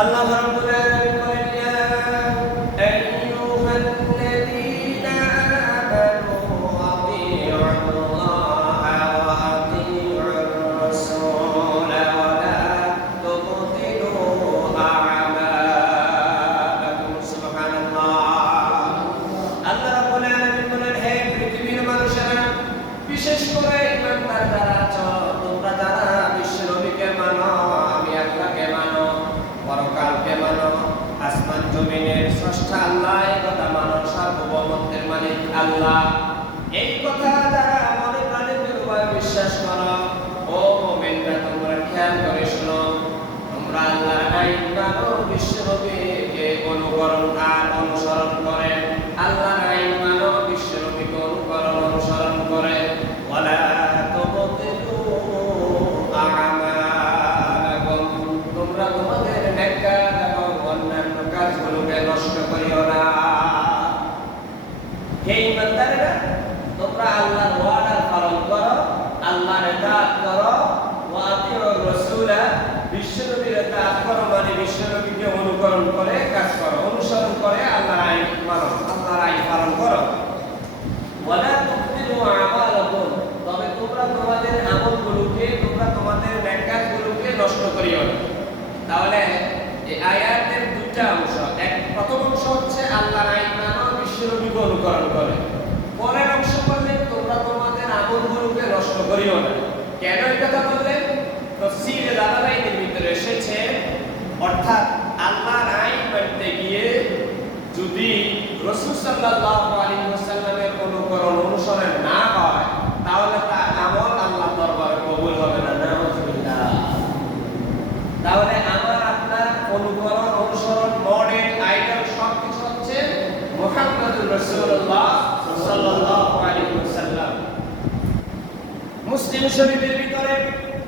আল্লাহ রাব্বুল আলামিন বলেন, ইয়া আইয়ুহাল্লাযীনা আমানু আতিউল্লাহা ওয়া আতিউর রাসূল ওয়া লা তুবতিলু আ'মালাকুম। সুবহানাল্লাহ। আল্লাহ রাব্বুল আলামিন বলেন, হে পৃথিবীর মানুষেরা, বিশেষ করে ইমানদার যারা আছো, তোমরা যারা বিশ্ব নবীকে মানো, আমি আল্লাহকে মানো, পরকালকে মানো, আসমান জমিনের স্রষ্টা আল্লাহ, এই কথা মানো, সার্বভৌমত্বের মালিক আল্লাহ, এই কথা যারা মনে প্রাণে দৃঢ়ভাবে বিশ্বাস করো, ও মুমিনরা তোমরা খেয়াল করে শোনো, তোমরা আল্লাহর আইন মানো, বিশ্ব নবীকে অনুকরণ আর অনুসরণ করে, আল্লাহর আইন মানো, বিশ্ব নবীকে অনুকরণ অনুসরণ করে, ওয়ালা তুবতিলু আ'মালাকুম, তোমরা তোমাদের নেক কাজ এবং অন্যান্য কাজগুলোকে নষ্ট করিও না। হে ইমানদারেরা, তোমরা আল্লাহর ওয়াদা পালন করো, আল্লাহর ইতাআত করো, ওয়া আতিউর রাসূলা, বিশ্বনবীর ইতাআত করো মানে বিশ্বনবীকে অনুকরণ করে কাজ করো, অনুসরণ করে আল্লাহর আইন মানো, আল্লাহর আইন পালন করো। ওয়ালা তুবতিলু আ'মালাকুম, তবে তোমরা তোমাদের আমলগুলোকে, তোমরা তোমাদের নেক কাজগুলোকে নষ্ট করিও না। তাহলে এই আয়াতের দুটো অংশ, প্রথম অংশ হচ্ছে আল্লাহর আইন মানো, বিশ্বনবীকে অনুকরণ করে। পরের অংশ বললেন তোমরা তোমাদের আমলগুলোকে নষ্ট করিও না। কেন এই কথা বললেন? তাফসীরে জালালাইনের ভিতরে এসেছে, অর্থাৎ আল্লাহর আইন মানতে গিয়ে যদি রাসূল সাল্লাল্লাহু আলাইহি ওয়াসাল্লামের অনুকরণ অনুসরণ না হয়, তাহলে তার আমল আল্লাহর দরবারে কবুল হবে না। নাউযুবিল্লাহ। তাহলে আমার আপনার অনুকরণ অনুসরণ মডেল আইডল সবকিছু হচ্ছে মুহাম্মদুর রাসূলুল্লাহ সাল্লাল্লাহু আলাইহি ওয়াসাল্লাম। মুসলিম শরীফের ভিতরে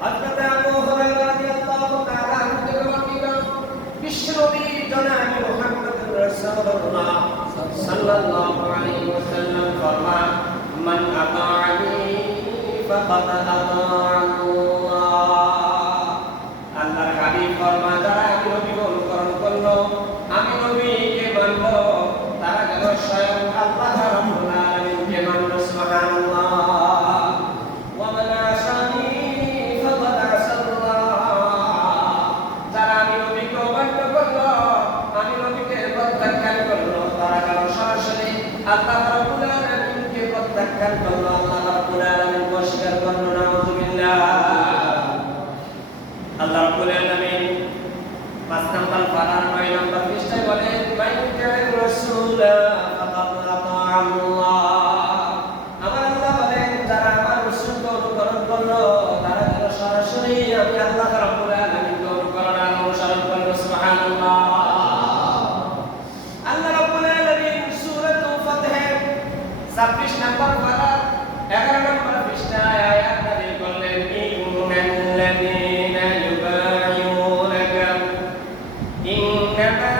হযরত আবু হুরায়রা রাদিয়াল্লাহু তাআলা আনহু থেকে বর্ণিত, বিশ্বনবী জনাব মুহাম্মদুর রাসূলুল্লাহ সাল্লাল্লাহু আলাইহি ওয়াসাল্লাম ফরমান, মান আতাআনি ফাকাদ আতাআল্লাহ। আল্লাহর হাবিব ফরমান, যারা আমি নবীকে অনুকরণ করলো, আমি নবীকে মানলো, তারা যেন স্বয়ং আল্লাহ রাব্বুল আলামিনকে মানলো। সুবহানাল্লাহ। ওয়া মান আসানি ফাকাদ আসাল্লাহ, যারা আমি নবীকে অমান্য করলো, আমি নবীকে প্রত্যাখ্যান করলো, তারা যেন সরাসরি আল্লাহ রাব্বুল আলামিনকে প্রত্যাখ্যান করলো, আল্লাহ রাব্বুল আলামিনকে অস্বীকার করলো। নাউযুবিল্লাহ। আল্লাহ রাব্বুল আলামিন ৫ নম্বর পারার ৯ নম্বর পৃষ্ঠায় বলেন, মাইয়ুতি'র রাসূলা ফাকাদ আতাআল্লাহ। আমার আল্লাহ বলেন, যারা আমার রাসূলকে অনুকরণ করলো, তারা যেন সরাসরি আমি আল্লাহ রাব্বুল আলামিনকে অনুকরণ আর অনুসরণ করলো। সুবহানাল্লাহ। আল্লাহ রাব্বুল আলামিন সূরাতুল ফাতহের ২৬ নম্বর পারা ১১ নম্বর পৃষ্ঠায় আয়াত নাযিল করলেন, ইন্নাল্লাযীনা ইউবাইউনাকা ইন্নামা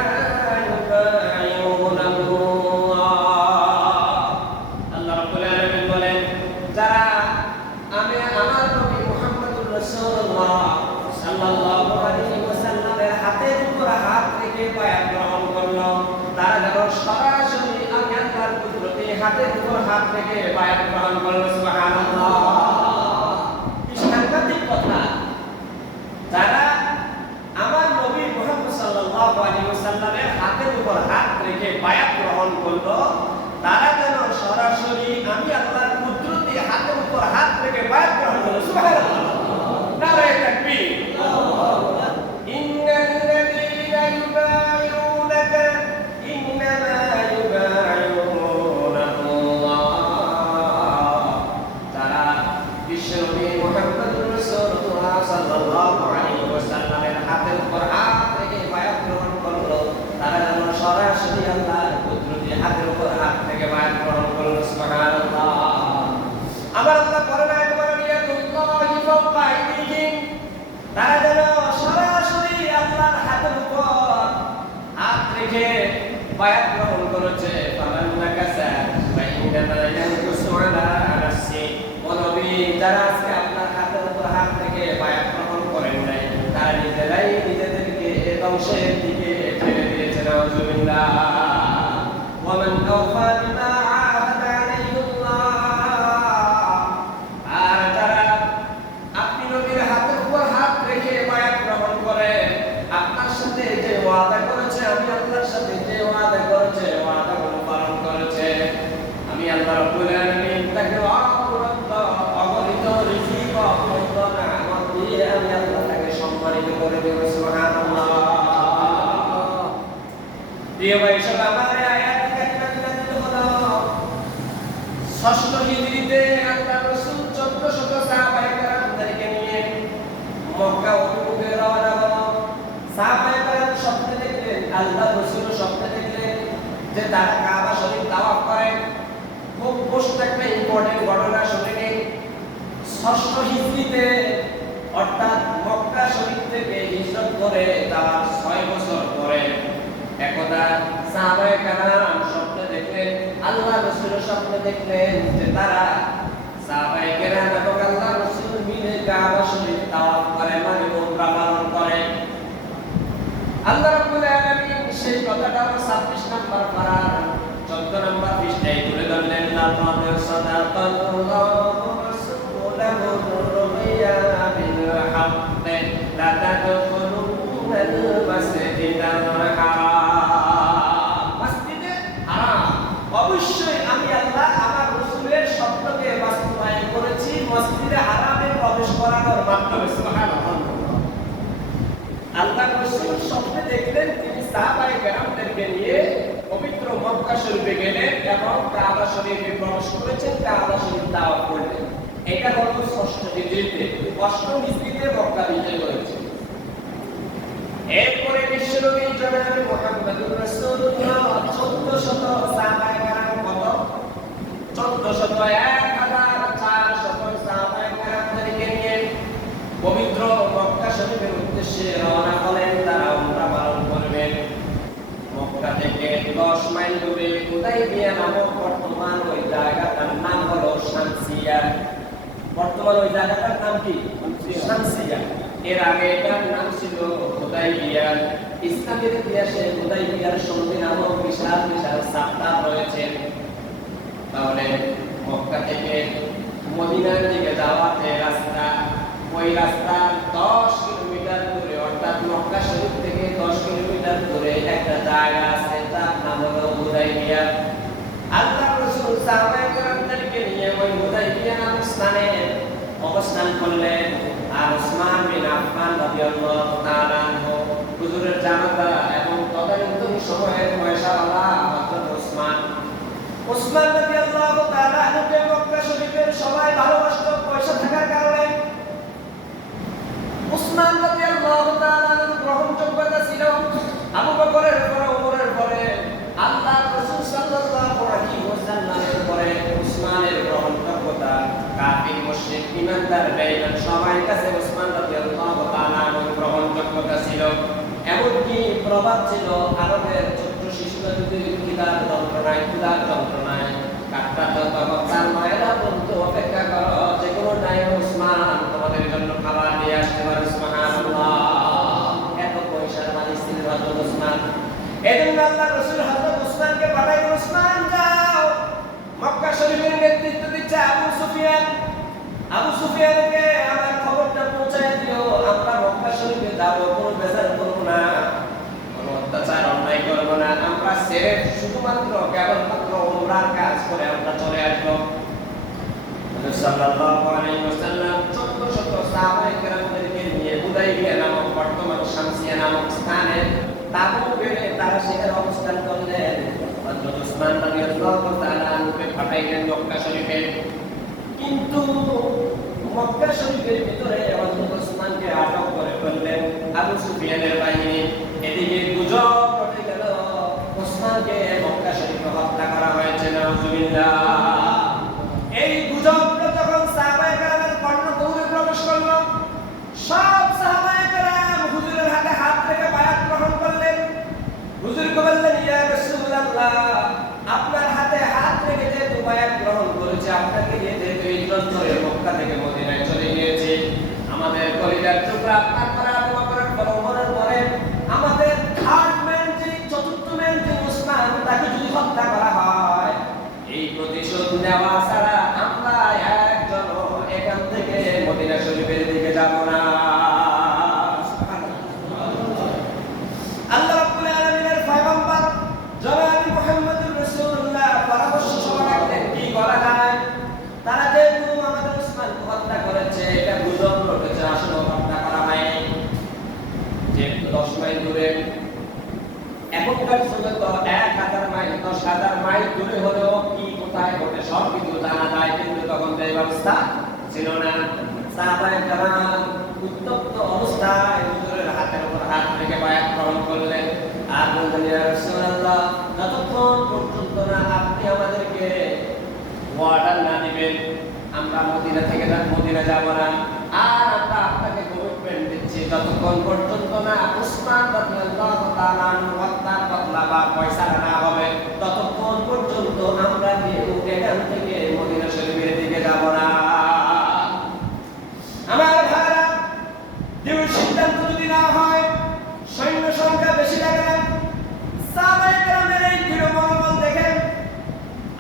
ইউবাইউনাল্লাহ। আল্লাহ রাব্বুল আলামিন বলেন, যারা আমি আমার নবী মুহাম্মদুর রাসূলুল্লাহ সাল্লাল্লাহু আলাইহি ওয়াসাল্লামের হাতের উপর হাত রেখে বায়াত গ্রহণ করলো, তারা যেন সরাসরি আমি আল্লাহর কুদরতে হাতের উপর হাত রেখে বায়াত গ্রহণ করলো। সুবহানাল্লাহ। সাংঘাতিক কথা। যারা আমার নবী মুহাম্মদ সাল্লাল্লাহু আলাইহি ওয়াসাল্লামের হাতের উপর হাত রেখে বায়াত গ্রহণ করলো, তারা যেন সরাসরি আমি আল্লাহর কুদরতে হাতের উপর হাত রেখে বায়াত গ্রহণ করলো। সুবহানাল্লাহ। নারায়ে তাকবীর। ইন্নাল্লাযীনা ইউবাইউনাকা ইন্নামা ইউবাইউনাল্লাহ। যারা বিশ্বনবী মুহাম্মদুর রাসূলুল্লাহ সাল্লাল্লাহু আলাইহি ওয়াসাল্লামের হাতের উপর হাত রেখে বায়াত গ্রহণ করলো, তারা যেন সরাসরি আল্লাহর কুদরতি হাতের উপর হাত রেখে বায়াত গ্রহণ করলো। সুবহানাল্লাহ। আমার আল্লাহ বলেন, ইয়াদুল্লাহি ফাওকা আইদিহিম, তারা যেন সরাসরি আল্লাহর হাতের উপর হাত রেখে বায়াত গ্রহণ করেছে। ফামান নাকাসা ফাইন্নামা ইয়ানকুসু আলা নাফসি। ও নবী, যারা আজকে আপনার হাতের উপর হাত রেখে বায়াত গ্রহণ করেন নাই, তারা নিজেরাই নিজেদেরকে ধ্বংস ধ্বংসের দিকে ঠেলে দিয়েছে। নাউযুবিল্লাহ। ওয়া মান আওফা বিমা আহাদা আলাইহিল্লাহ। আর যারা আপনি নবীর হাতের উপর হাত রেখে বায়াত গ্রহণ করে আপনার সাথে যে ওয়াদা করেছে, আমি আল্লাহর সাথে যে ওয়াদা করেছে ওয়াদাগুলো পালন করেছে, আমি আল্লাহ রাব্বুল আলামিন তাকে অগণিত রিজিক ও অগণিত নিয়ামত দিয়ে আমি আল্লাহ তাকে সম্মানিত করে দেব। সুবহানাল্লাহ। প্রিয় ভাই সব আমার আয়াত কারিমাটি হলো 6ষ্ঠ হিজরিতে আল্লাহ রাসূল 1400 সাহাবায়ে কেরামদেরকে নিয়ে মক্কা অভিমুখে রওনা হলো। সাহাবায়ে কেরাম স্বপ্নে দেখলেন, আল্লাহ রাসূল স্বপ্নে দেখলেন যে তারা কাবা শরীফ তাওয়াফ করেন। খুব পোস্ট একটা ইম্পর্টেন্ট ঘটনা শুনে নিন। 6ষ্ঠ হিজরিতে অর্থাৎ মক্কা শরীফ থেকে হিজরত করে তার 6 বছর পরে একদা সাহাবায়ে কেরাম স্বপ্নে দেখলেন, আল্লাহ রাসূল স্বপ্নে দেখলেন যে তারা সাহাবায়ে কেরাম এবং আল্লাহ রাসূল মিলে কাবা শরীফ তাওয়াফ করে, মানে উমরা পালন করে। আল্লাহ রাব্বুল আলামিন সেই কথাটা 26 নম্বর পারার 14 নম্বর পৃষ্ঠায় তুলে ধরলেন। লাকাদ সাদাকাল্লাহু রাসূলাহুর রুমিয়া বিল হাক্ক লা তাদখুলুনাল মাসজিদাল হারাম। মসজিদে হারাম অবশ্যই আমি আল্লাহ আমার রাসূলের স্বপ্নকে বাস্তবায়ন করেছি মসজিদে হারামে প্রবেশ করানোর মাধ্যমে। সুবহানাল্লাহ। আল্লাহ রাসূল স্বপ্নে দেখলেন তিনি সাহাবায়ে কেরামদেরকে নিয়ে পবিত্র মক্কা শরীফে গেলেন এবং কাবা শরীফে প্রবেশ করেছেন, কাবা শরীফ তাওয়াফ করলেন। এটা হলো 6ষ্ঠ হিজরিতে। 8ম হিজরিতে মক্কা বিজয় হয়েছে। এরপরে বিশ্বনবী জনাবে মুহাম্মদুর রাসূলুল্লাহ 1400 সাহাবায়ে কেরাম কত 1400 সাহাবায়ে কেরামদেরকে নিয়ে পবিত্র মক্কা শরীফের উদ্দেশ্যে রওনা হলেন। তারা উমরা পালন করবেন। মক্কা থেকে 10 মাইল দূরে হুদাইবিয়া নামক বর্তমান ওই জায়গাটার নাম হলো শামসিয়া। বর্তমান ওই জায়গাটার নাম কি? শামসিয়া। এর আগে এটার নাম ছিল হুদাইবিয়া। ইসলামের ইতিহাসে হুদাইবিয়ার সন্ধি নামক বিশাল বিশাল চ্যাপ্টার রয়েছে। তাহলে মক্কা থেকে মদিনার দিকে যাওয়ার যে রাস্তা, ওই রাস্তা 10 কিলোমিটার দূরে অর্থাৎ মক্কা শরীফ থেকে 10 কিলোমিটার দূরে একটা জায়গা আছে, তার নাম হলো হুদাইবিয়া। আল্লাহ রাসূল সাহাবায়ে কেরামদেরকে নিয়ে ওই হুদাইবিয়া নামক স্থানে অবস্থান করলেন। আর উসমান বিন আফফান রাদিয়াল্লাহু তাআলা আনহু হুজুরের জামাতা এবং তদানীন্তন সময়ের পয়সাওয়ালা হযরত উসমান রাদিয়াল্লাহু তাআলা আনহুকে মক্কা শরীফের সবাই ভালোবাসত পয়সা থাকার কারণে। উসমান রাদিয়াল্লাহু তাআলা আনহুর গ্রহণযোগ্যতা ছিল আবু বকরের পরে, ওমরের পরে, আল্লাহর রাসূল সাল্লাল্লাহু আলাইহি ওয়াসাল্লামের পরে উসমানের গ্রহণযোগ্যতা কাফির, মুশরিক, ঈমানদার, বেঈমান সবার কাছে উসমান রাদিয়াল্লাহু তাআলা আনহুর গ্রহণযোগ্যতা ছিল। এমনকি প্রভাব ছিল আরবের ছোট্ট শিশুরা যদি ক্ষুধার যন্ত্রণায় কাটতে তখন তার মায়েরা বলতো অপেক্ষা করো, যে কোনো টাইম উসমান তোমাদের জন্য খাবার নিয়ে আসতে পারে। সুবহানাল্লাহ। এত পয়সার মালিক ছিলেন হযরত উসমান। এজন্য আল্লাহ রাসূল হযরত উসমানকে পাঠালেন, উসমান যাও মক্কা শরীফের নেতৃত্ব দিচ্ছে আবু সুফিয়ান। আবু সুফিয়ানকে আমার খবরটা পৌঁছায় দিও, আমরা মক্কা শরীফে যাব, কোনো বেজার করব না, কোনো অত্যাচার অন্যায় করব না, আমরা সিরেফ শুধুমাত্র কেবলমাত্র উমরার কাজ করে আমরা চলে আসব। রাসূল সাল্লাল্লাহু আলাইহি ওয়াসাল্লাম 1400 সাহাবায়ে কেরামদেরকে নিয়ে হুদাইবিয়া নামক বর্তমান শামসিয়া নামক স্থানে তাবু বেড়ে তারা সেখানে অবস্থান করলেন। হযরত উসমান রাদিয়াল্লাহু তাআলা আনহুকে পাঠাইলেন মক্কা শরীফে। কিন্তু মক্কা শরীফের ভিতরে হযরত উসমানকে আটক করে ফেললেন আবু সুফিয়ানের বাহিনী। এদিকে গুজব রটে গেল উসমানকে মক্কা শরীফে হত্যা করা হয়েছে। নাউযুবিল্লাহ। এই গুজবটা যখন সাহাবায়ে কেরামের কর্ণকুহরে প্রবেশ করল, সব সাহাবায়ে কেরাম হুজুরের হাতে হাত রেখে বায়াত গ্রহণ করলেন। হুজুরকে বললেন, ইয়া রাসূলুল্লাহ, আপনার হাতে হাত রেখে যেহেতু বায়াত গ্রহণ করেছে, আপনাকে নিয়ে যেহেতু হিজরত করে মক্কা থেকে মদিনায় চলে গিয়েছি, আমাদের কলিজার টুকরা আপনার পরে আবু বকরের পরে ওমরের পরে দিবেন। এখনকার যুগে তো 1000 মাইল 10,000 মাইল দূরে হলেও কি কোথায় ঘটে সব কিছু জানা যায়, কিন্তু তখন তো এই ব্যবস্থা ছিল না। সাহাবায়ে কেরাম উত্তপ্ত অবস্থায় হুজুরের হাতের উপর হাত রেখে বায়াত গ্রহণ করলেন আর বললেন, ইয়া রাসূলুল্লাহ, যতক্ষণ পর্যন্ত না আপনি আমাদেরকে ওয়ার্ডার না দিবেন আমরা মদিনা থেকে মদিনা যাব না। আর আমরা আপনাকে কমিটমেন্ট দিচ্ছি, যতক্ষণ পর্যন্ত না উসমান রাদিয়াল্লাহু তাআলা ওয়াক্তার বদলা বা পয়সা না হবে ততক্ষণ পর্যন্ত আমরা কেউ এখান থেকে মদিনা শরীফের দিকে যাব না। আমার ভাইরা, দৃঢ় সিদ্ধান্ত যদি না হয়, সৈন্য সংখ্যা বেশি লাগে না, সাহাবায়ে কেরামের এই দৃঢ় মনোবল দেখে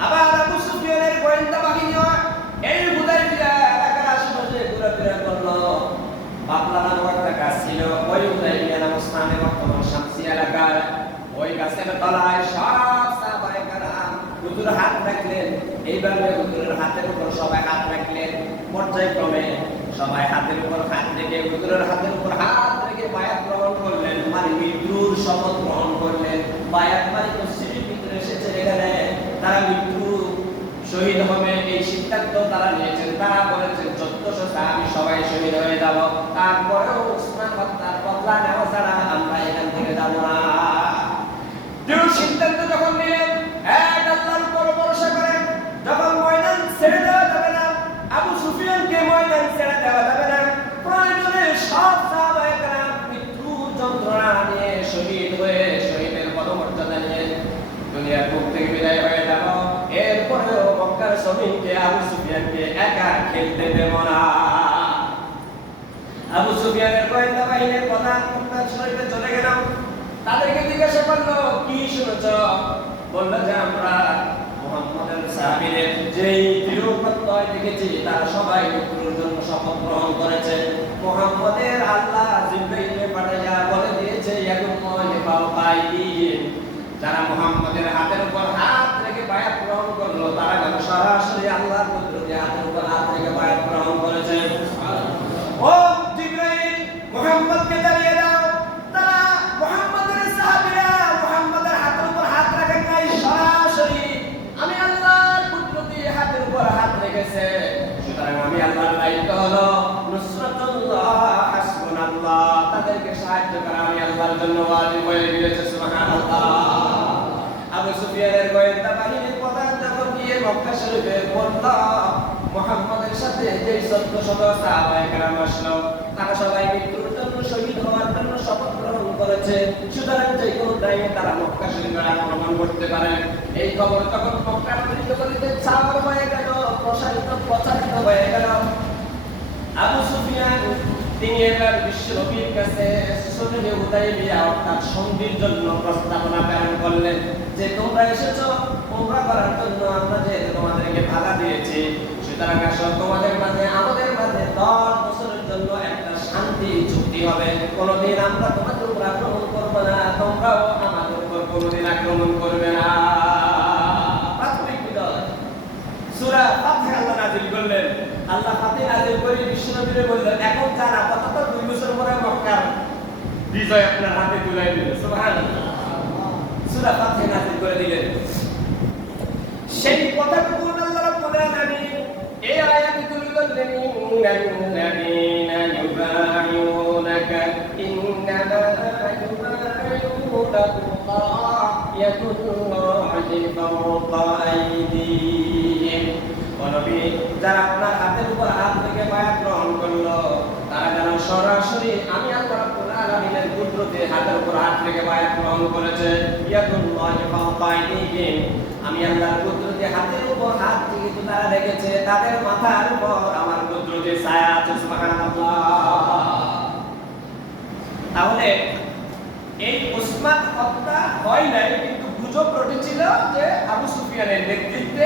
আবার আবু সুফিয়ানের গোয়েন্দা বাহিনী এই হুদায়বিয়া এলাকার আশেপাশে ঘোরাফেরা করলো। বাবলা নামক একটা গাছ ছিল, ওই হুদায়বিয়া নামক স্থানে বর্তমান শামসি এলাকার ওই গাছের তলায় সব সাহাবায়ে কেরাম হুজুর হাত রাখলেন। এইভাবে হুজুরের হাতের উপর সবাই হাত রাখলেন। পর্যায়ক্রমে সবাই হাতের উপর হাত রেখে হুজুরের হাতের উপর হাত রেখে বায়াত গ্রহণ করলেন, মানে মৃত্যুর শপথ গ্রহণ করলেন। বায়াত মানে মসজিদের ভিতরে এসেছে, এখানে তারা মৃত্যু শহীদ হবে এই সিদ্ধান্ত তারা নিয়েছেন। তারা বলেছেন 1400 সাহাবী সবাই শহীদ হয়ে যাব, তারপরেও উসমান হত্যার বদলা নেওয়া ছাড়া আমরা এখান থেকে যাব না। দৃঢ় সিদ্ধান্ত যখন নিলেন, এক আল্লাহর উপর ভরসা করেন, যখন ময়দান ছেড়ে দেওয়া যাবে না, আবু সুফিয়ানকে ময়দান ছেড়ে দেওয়া যাবে না, প্রয়োজনে সব সাহাবায়ে কেরাম মৃত্যুর যন্ত্রণা নিয়ে শহীদ হয়ে শহীদের পদমর্যাদা নিয়ে দুনিয়ার বুক থেকে বিদায় হয়ে যাব। এরপরেও মক্কার জমিনকে আবু সুফিয়ানকে একা খেলতে দেব না। আবু সুফিয়ানের গোয়েন্দা বাহিনীর প্রধান মক্কা শরীফে চলে গেল। তাদেরকে জিজ্ঞাসা করলো, কি শুনেছ? বললো যে আমরা মুহাম্মদের সাহাবীদের যেই দৃঢ় প্রত্যয় দেখেছি তারা সবাই মৃত্যুর জন্য শপথ গ্রহণ করেছে। মুহাম্মদের আল্লাহ জিবরাইলকে পাঠাইয়া বলে দিয়েছে, ইয়াদুল্লাহি ফাওকা আইদিহিম, যারা মুহাম্মদের হাতের উপর হাত রেখে বায়াত গ্রহণ করলো তারা যেন সরাসরি আল্লাহর কুদরতে হাতের উপর হাত রেখে বায়াত গ্রহণ করেছে। ও জিবরাইল, মুহাম্মদকে জানিয়ে দাও তারা মুহাম্মদের সাহাবীরা মুহাম্মদের হাতের উপর হাত রাখেন নাই, সরাসরি আমি আল্লাহর কুদরতে হাতের উপর হাত রেখেছে। সুতরাং আমি আল্লাহর দায়িত্ব হলো নুসরাতুল্লাহ হাসবুনাল্লাহ, তাদেরকে সাহায্য করা আমি আল্লাহর জন্য ওয়াজিব হয়ে গিয়েছে। সুবহানাল্লাহ। আবু সুফিয়ানের গোয়েন্দা বাহিনীর প্রধান যখন গিয়ে মক্কা শরীফে পড়ল, মুহাম্মদের সাথে যে 1400 সাহাবায়ে কেরাম আসলো তারা সবাই মৃত্যুর জন্য শহীদ হওয়ার জন্য শপথ গ্রহণ করেছে। সুতরাং যে কোনো টাইমে তারা মক্কা শরীফে আক্রমণ করতে পারে। এই খবর তখন মক্কার গলিতে চাওয়ার হয়ে গেল, প্রচারিত হয়ে গেল। আবু সুফিয়ান তিনি এবার বিশ্ব নবীর কাছে সুলহে হুদায়বিয়া অর্থাৎ সন্ধির জন্য প্রস্তাবনা প্রেরণ করলেন যে তোমরা এসেছো ওমরা করার জন্য, আমরা যে তোমাদেরকে ভাড়া দিয়েছি, সুতরাং আসো তোমাদের মাঝে আমাদের মাঝে 10 বছরের জন্য একটা শান্তি চুক্তি হবে। কোনোদিন আমরা তোমাদের উপর আক্রমণ করবো না, তোমরাও আমাদের উপর কোনোদিন আক্রমণ করবে না। প্রাথমিক বিদায় সূরা ফাতিহা আল্লাহ নাযিল করলেন। আল্লাহ ফাতিহা নাযিল করে বিশ্বনবীকে বললেন, এখন যান আপাতত 2 বছর পরে মক্কার বিজয় আপনার হাতে তুলে দিলেন। সুবহানাল্লাহ। সূরা ফাতিহা নাযিল করে দিলেন। সেই কথাটুকু আল্লাহ রাব্বুল আলামিন এই আয়াতে তুলে ধরলেন, ইন্নাল্লাযীনা ইউবাইউনাকা ইন্নামা ইউবাইউনাল্লাহ ইয়াদুল্লাহি ফাওকা আইদিহিম। নবী, যারা আপনার হাতের উপর হাত রেখে বায়াত গ্রহণ করলো তারা যেন সরাসরি আমি আল্লাহ রাব্বুল আলামিনের কুদরতে হাতের উপর হাত রেখে বায়াত গ্রহণ করেছে। ইয়াদুল্লাহি ফাওকা আইদিহিম, আমি আল্লাহর কুদরতে হাতের উপর হাত যেহেতু তারা রেখেছে তাদের মাথার উপর আমার কুদরতের ছায়া আছে। সুবহানাল্লাহ। তাহলে এই উসমান হত্যা হয় নাই, কিন্তু গুজব রটেছিল যে আবু সুফিয়ানের নেতৃত্বে